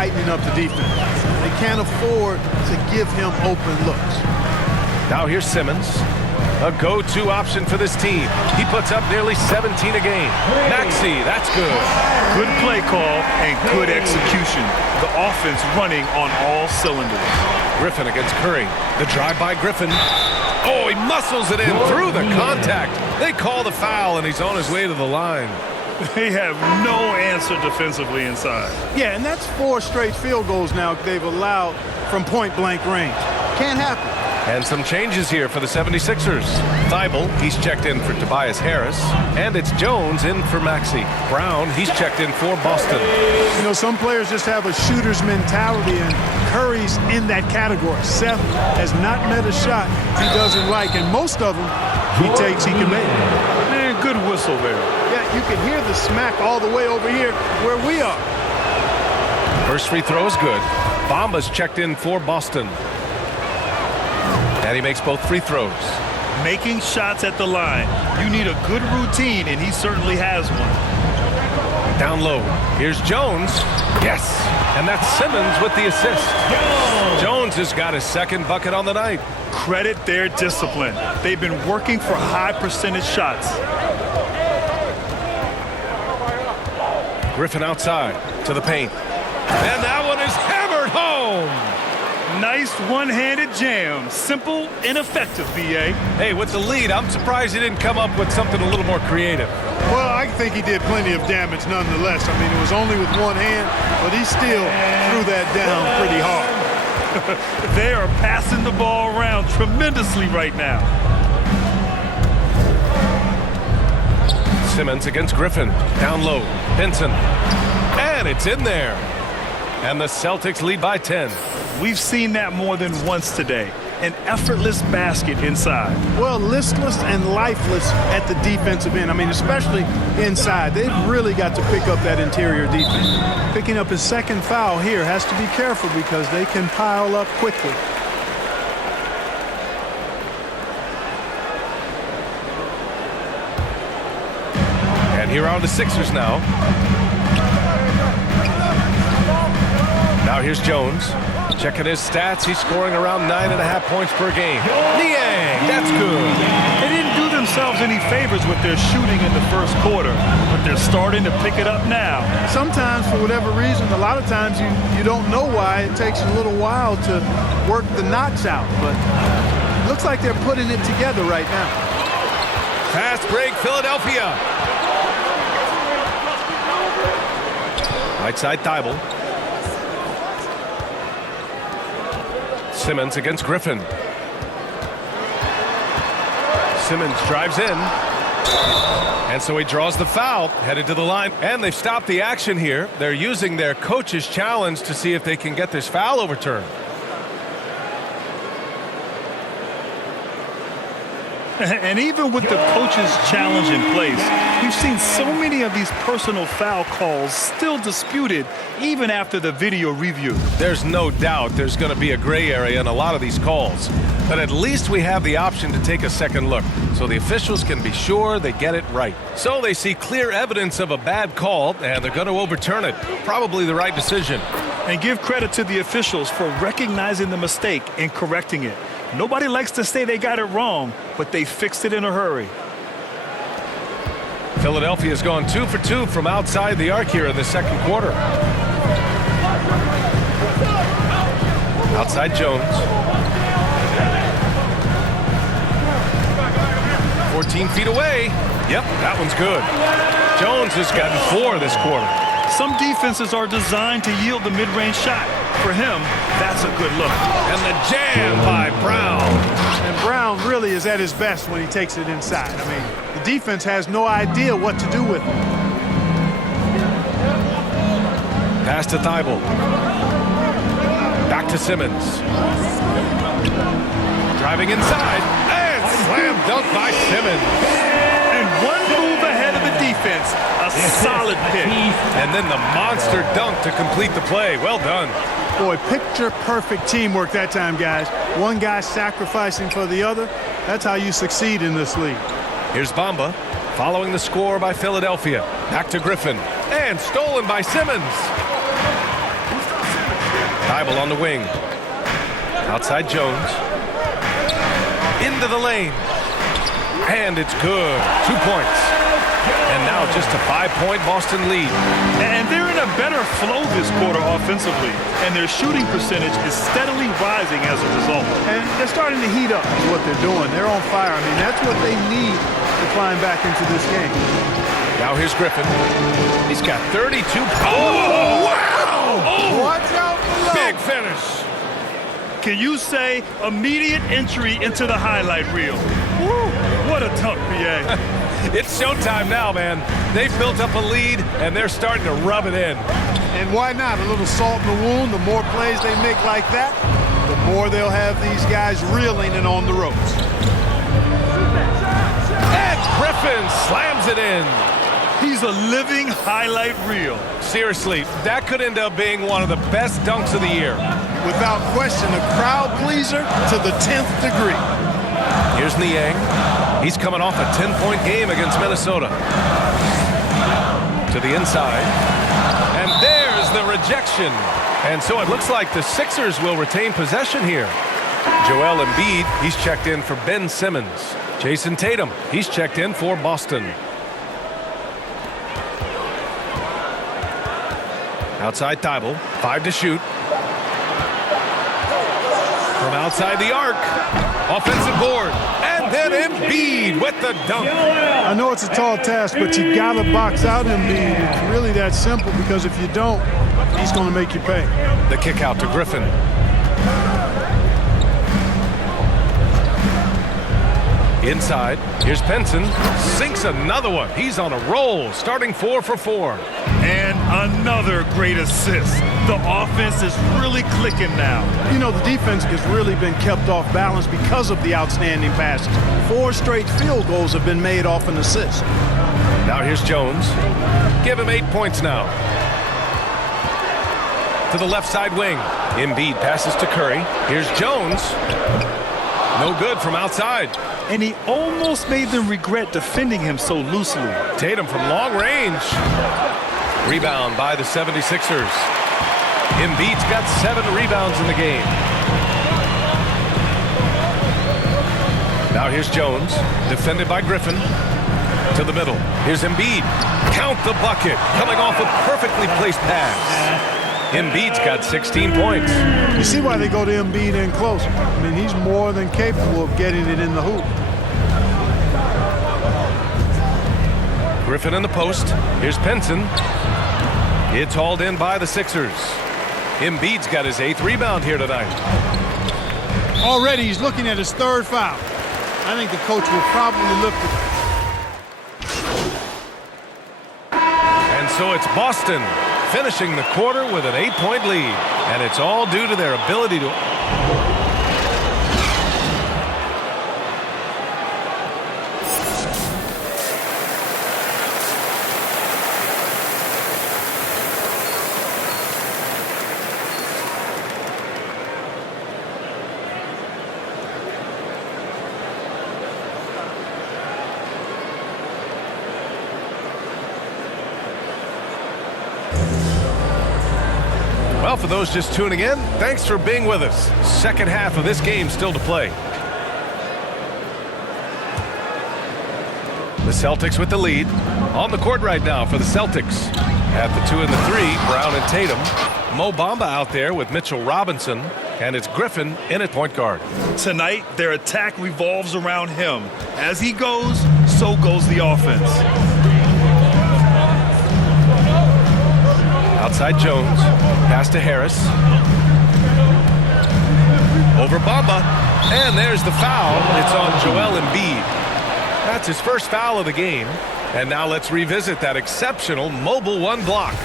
tightening up the defense. They can't afford to give him open looks. Now here's Simmons, a go-to option for this team. He puts up nearly 17 a game. Maxey, that's good. Good play call and good execution. The offense running on all cylinders. Griffin against Curry. The drive by Griffin. Oh, he muscles it in through the contact. They call the foul, and he's on his way to the line. They have no answer defensively inside. Yeah, and that's 4 straight field goals now they've allowed from point-blank range. Can't happen. And some changes here for the 76ers. Thibault, he's checked in for Tobias Harris. And it's Jones in for Maxey. Brown, he's checked in for Boston. You know, some players just have a shooter's mentality, and Curry's in that category. Seth has not met a shot he doesn't like, and most of them he takes he can make. Man, good whistle there. Yeah, you can hear the smack all the way over here where we are. First free throw is good. Bamba's checked in for Boston. And he makes both free throws. Making shots at the line. You need a good routine, and he certainly has one. Down low. Here's Jones. Yes. And that's Simmons with the assist. Jones has got his second bucket on the night. Credit their discipline. They've been working for high percentage shots. Griffin outside to the paint. And that one is hammered home. Nice one-handed jam. Simple and effective, B.A. Hey, with the lead, I'm surprised he didn't come up with something a little more creative. Well, I think he did plenty of damage nonetheless. I mean, it was only with one hand, but he still threw that down pretty hard. They are passing the ball around tremendously right now. Simmons against Griffin. Down low. Pinson. And it's in there. And the Celtics lead by 10. We've seen that more than once today. An effortless basket inside. Well, listless and lifeless at the defensive end. I mean, especially inside. They've really got to pick up that interior defense. Picking up his second foul here has to be careful because they can pile up quickly. And here are the Sixers now. Now here's Jones. Checking his stats, he's scoring around 9.5 points per game. Niang, that's good. They didn't do themselves any favors with their shooting in the first quarter, but they're starting to pick it up now. Sometimes, for whatever reason, a lot of times you don't know why. It takes a little while to work the knots out, but it looks like they're putting it together right now. Fast break, Philadelphia. Right side, Thibault. Simmons against Griffin. Simmons drives in. And so he draws the foul, headed to the line. And they've stopped the action here. They're using their coach's challenge to see if they can get this foul overturned. And even with the coach's challenge in place, we've seen so many of these personal foul calls still disputed even after the video review. There's no doubt there's going to be a gray area in a lot of these calls. But at least we have the option to take a second look, so the officials can be sure they get it right. So they see clear evidence of a bad call, and they're going to overturn it. Probably the right decision. And give credit to the officials for recognizing the mistake and correcting it. Nobody likes to say they got it wrong, but they fixed it in a hurry. Philadelphia's gone 2 for 2 from outside the arc here in the second quarter. Outside Jones. 14 feet away. Yep, that one's good. Jones has gotten 4 this quarter. Some defenses are designed to yield the mid-range shot. For him, that's a good look. And the jam by Brown. And Brown really is at his best when he takes it inside. I mean, the defense has no idea what to do with it. Pass to Thibault. Back to Simmons. Driving inside. And slam dunk by Simmons. And one move ahead of the defense. A solid pick. And then the monster dunk to complete the play. Well done. Boy, picture-perfect teamwork that time, guys. One guy sacrificing for the other. That's how you succeed in this league. Here's Bamba following the score by Philadelphia. Back to Griffin. And stolen by Simmons. Thybulle on the wing. Outside Jones. Into the lane. And it's good. 2 points. And now just a 5-point Boston lead. And they're in a better flow this quarter offensively. And their shooting percentage is steadily rising as a result. And they're starting to heat up is what they're doing. They're on fire. I mean, that's what they need to climb back into this game. Now here's Griffin. He's got 32. Oh, wow! Oh, Watch out below. big finish. Can you say immediate entry into the highlight reel? Woo, what a dunk, PA. It's showtime now, man. They've built up a lead, and they're starting to rub it in. And why not? A little salt in the wound. The more plays they make like that, the more they'll have these guys reeling and on the ropes. And Griffin slams it in. He's a living highlight reel. Seriously, that could end up being one of the best dunks of the year. Without question, a crowd pleaser to the 10th degree. Here's Niang. He's coming off a 10-point game against Minnesota. To the inside. And there's the rejection. And so it looks like the Sixers will retain possession here. Joel Embiid, he's checked in for Ben Simmons. Jason Tatum, he's checked in for Boston. Outside Thybulle, 5 to shoot. From outside the arc, offensive board, and then Embiid with the dunk. I know it's a tall task, but you gotta box out Embiid. It's really that simple because if you don't, he's gonna make you pay. The kick out to Griffin. Inside, here's Penson, sinks another one. He's on a roll, starting 4 for 4. And another great assist. The offense is really clicking now. You know, the defense has really been kept off balance because of the outstanding passes. 4 straight field goals have been made off an assist. Now here's Jones. Give him 8 points now. To the left side wing. Embiid passes to Curry. Here's Jones. No good from outside. And he almost made them regret defending him so loosely. Tatum from long range. Rebound by the 76ers. Embiid's got 7 rebounds in the game. Now here's Jones, defended by Griffin. To the middle. Here's Embiid. Count the bucket. Coming off a perfectly placed pass. Embiid's got 16 points. You see why they go to Embiid in close. I mean, he's more than capable of getting it in the hoop. Griffin in the post. Here's Penson. It's hauled in by the Sixers. Embiid's got his 8th rebound here tonight. Already he's looking at his 3rd foul. I think the coach will probably look at. And so it's Boston finishing the quarter with an 8-point lead. And it's all due to their ability to... Well, for those just tuning in, thanks for being with us. Second half of this game still to play. The Celtics with the lead. On the court right now for the Celtics. At the 2 and the 3, Brown and Tatum. Mo Bamba out there with Mitchell Robinson. And it's Griffin in at point guard. Tonight, their attack revolves around him. As he goes, so goes the offense. Outside Jones. Pass to Harris. Over Bamba. And there's the foul. It's on Joel Embiid. That's his first foul of the game. And now let's revisit that exceptional mobile 1 block.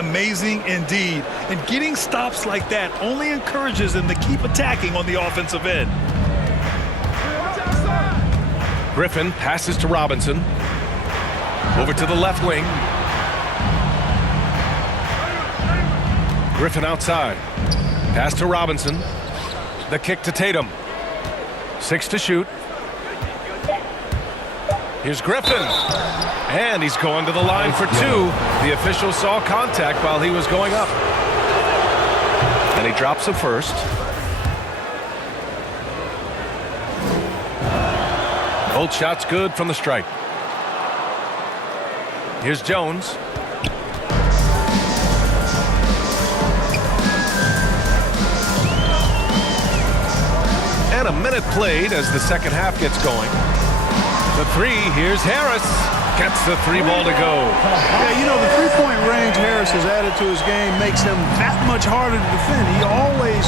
Amazing indeed. And getting stops like that only encourages them to keep attacking on the offensive end. Griffin passes to Robinson. Over to the left wing. Griffin outside. Pass to Robinson. The kick to Tatum. 6 to shoot. Here's Griffin. And he's going to the line for 2. The official saw contact while he was going up. And he drops him first. Both shots good from the stripe. Here's Jones. And a minute played as the second half gets going. The three, here's Harris. Gets the three ball to go. Yeah, you know, the three-point range Harris has added to his game makes him that much harder to defend. He always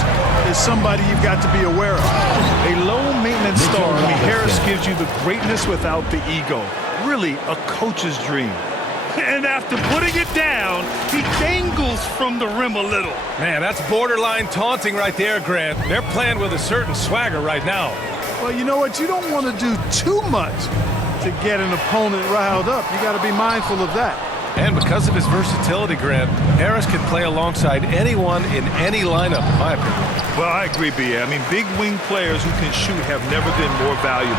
is somebody you've got to be aware of. A low-maintenance star. I mean, Harris gives you the greatness without the ego. Really a coach's dream. And after putting it down, he dangles from the rim a little. Man, that's borderline taunting right there, Grant. They're playing with a certain swagger right now. Well, you know what? You don't want to do too much to get an opponent riled up. You got to be mindful of that. And because of his versatility, Grant, Harris can play alongside anyone in any lineup, in my opinion. Well, I agree, B.A. I mean, big wing players who can shoot have never been more valuable.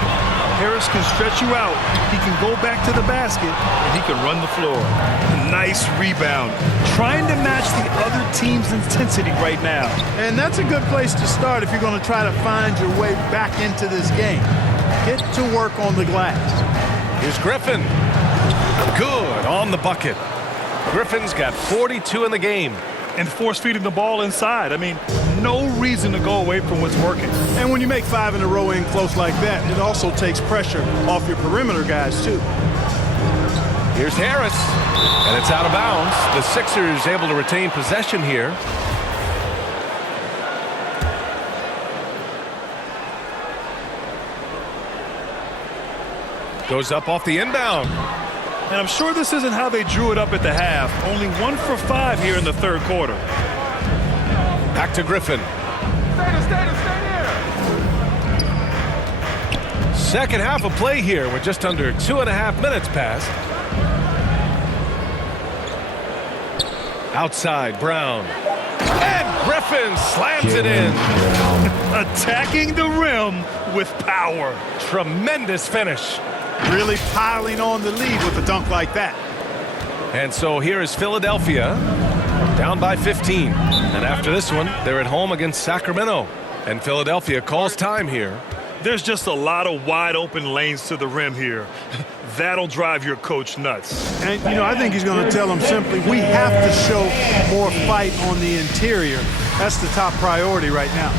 Harris can stretch you out. He can go back to the basket, and he can run the floor. Nice rebound. Trying to match the other team's intensity right now. And that's a good place to start if you're going to try to find your way back into this game. Get to work on the glass. Here's Griffin. Good on the bucket. Griffin's got 42 in the game. And force-feeding the ball inside. I mean, no reason to go away from what's working. And when you make 5 in a row in close like that, it also takes pressure off your perimeter guys, too. Here's Harris. And it's out of bounds. The Sixers able to retain possession here. Goes up off the inbound. And I'm sure this isn't how they drew it up at the half. Only 1 for 5 here in the third quarter. Back to Griffin. Second half of play here with just under 2.5 minutes passed. Outside, Brown. And Griffin slams it in. Attacking the rim with power. Tremendous finish. Really piling on the lead with a dunk like that. And so here is Philadelphia down by 15. And after this one, they're at home against Sacramento. And Philadelphia calls time here. There's just a lot of wide open lanes to the rim here. That'll drive your coach nuts. And, you know, I think he's going to tell them simply, we have to show more fight on the interior. That's the top priority right now.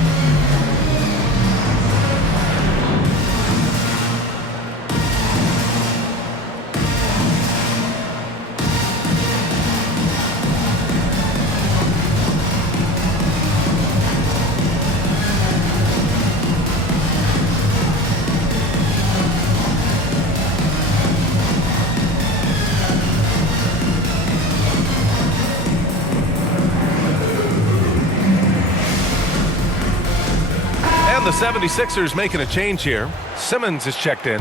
The 76ers making a change here. Simmons is checked in.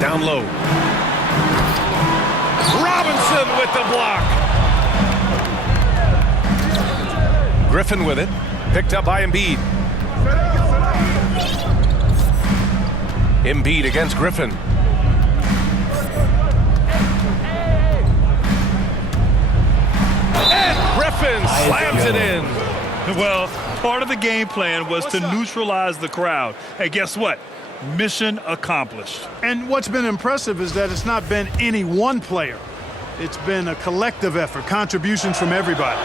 Down low. Robinson with the block. Griffin with it. Picked up by Embiid. Embiid against Griffin. Griffin slams it in. Well, part of the game plan was to neutralize the crowd. Hey, guess what? Mission accomplished. And what's been impressive is that it's not been any one player. It's been a collective effort, contributions from everybody.